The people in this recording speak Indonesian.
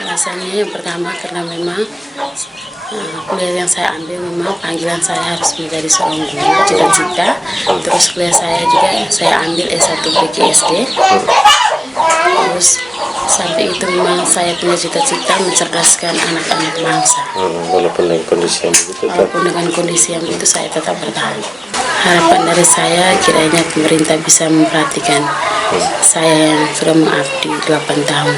Alasannya yang pertama karena memang kuliah yang saya ambil memang panggilan saya harus menjadi seorang guru, cita-cita. Terus kuliah saya juga saya ambil S1 PGSD. Terus sampai itu memang saya punya cita-cita mencerdaskan anak-anak bangsa. Walaupun dengan kondisi yang begitu. Walaupun dengan kondisi yang begitu saya tetap bertahan. Harapan dari saya kiranya pemerintah bisa memperhatikan saya yang sudah mengabdi 8 tahun.